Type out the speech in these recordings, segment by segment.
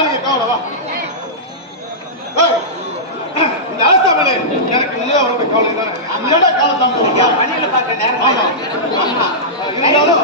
யாருக்கு கவலை? வா இந்த அரசாமலே எனக்கு இல்லையா அவருடைய கவலை தான். என்னடா கவலை தான் போறீங்க? மணியில பார்க்க நேரம். ஆமா இருந்தாலும்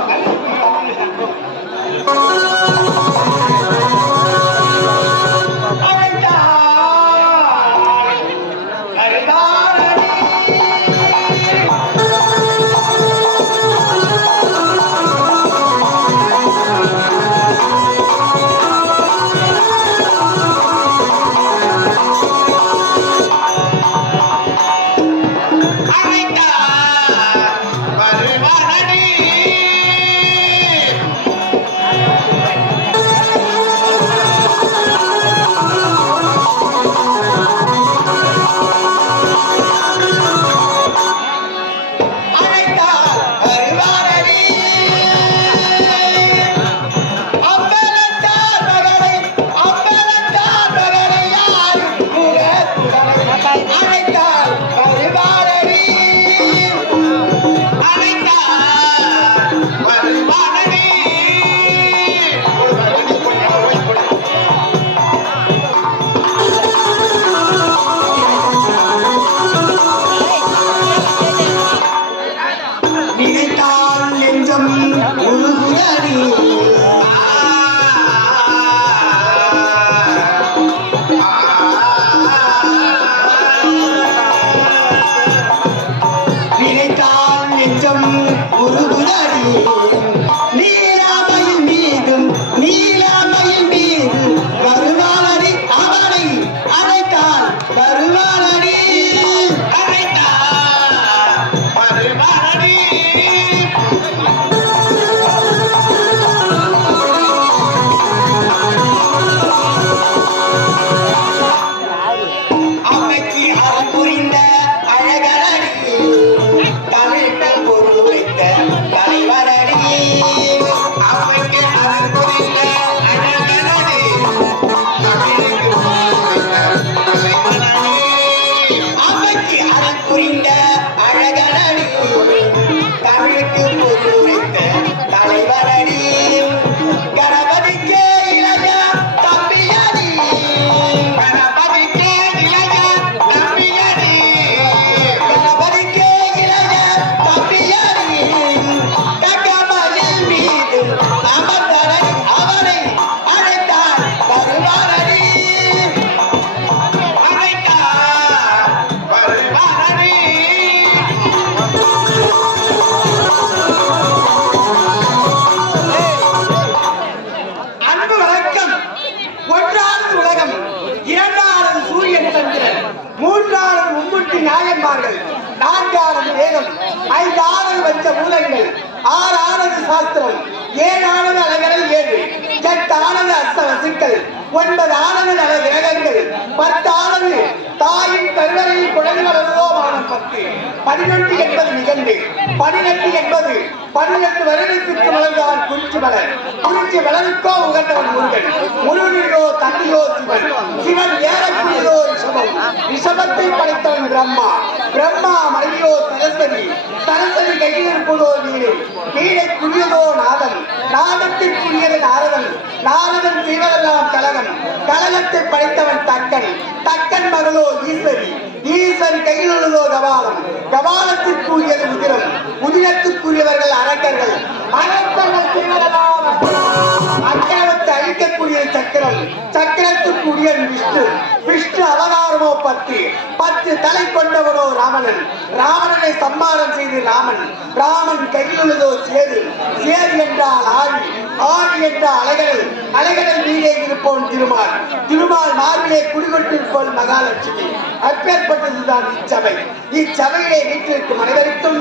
இச்சபையிலே வீட்டிற்கும் அனைவருக்கும்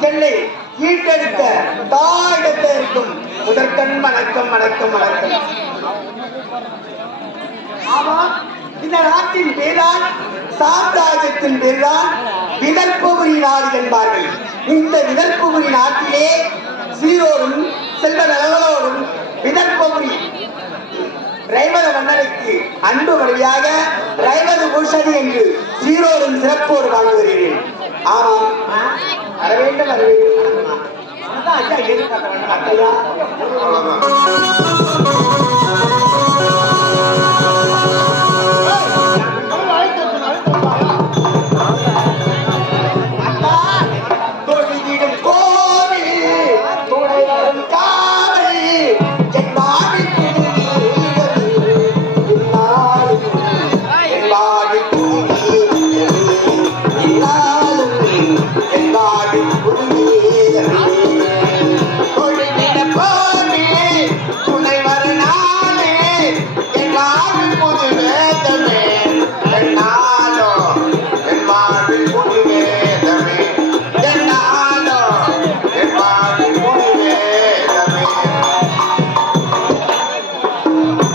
என்னை ஈட்டெடுத்த தாயிடத்திற்கும் முதற்கண் வணக்கம் வணக்கம் வணக்கம். ஆமா, இந்த நாட்டின் பேர்தான் சாம்ராஜ்யத்தின் பேர்தான் விதர்ப்புரி நாடு என்பார்கள். இந்த விதர்ப்புரி நாட்டிலே சீரோடும் செல்வ நலங்களோடும் விதர்ப்புரி ரைவத மன்னனுக்கு அன்பு வழியாக ரைவது பூஷணி என்று சீரோடும் சிறப்போடு வாழ்ந்து வருகிறேன். ஆமாம், வர வேண்டும் வர வேண்டும். ஐயா எதிர்பார்க்க வேண்டும்.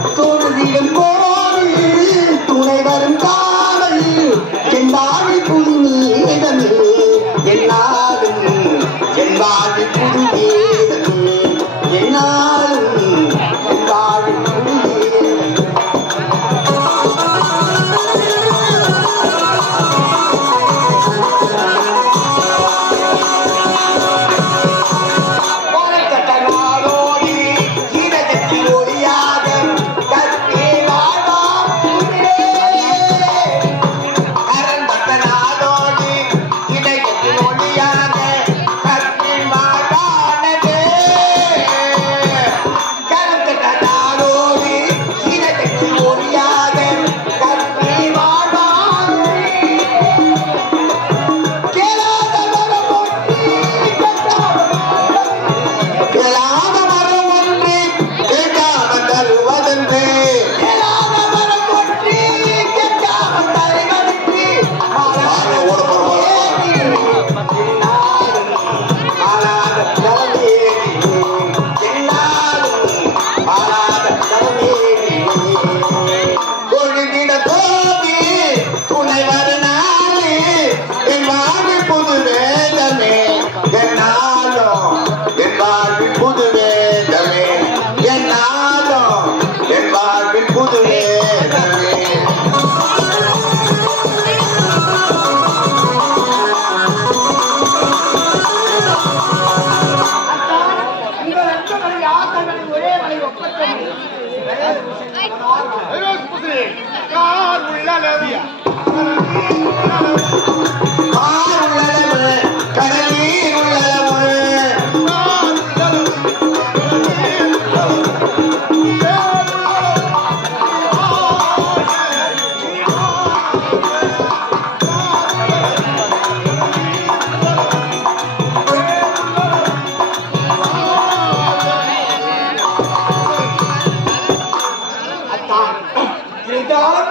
தோன்றிடும் போது துணை வரும் காவல் என்னாவி புது நீதமே என்னாலும் என்வாழ்வி புது நீதமே என்னாலும் என்வாழ்வி புது நீதமே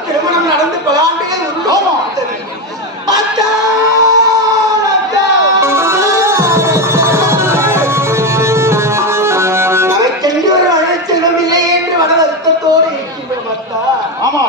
திருமணம் நடந்து பல ஆண்டுகள் நமக்கென்று ஒரு அழைச்செல்வம் இல்லை என்று மன வருத்தத்தோடு இருக்கின்றோம். ஆமா.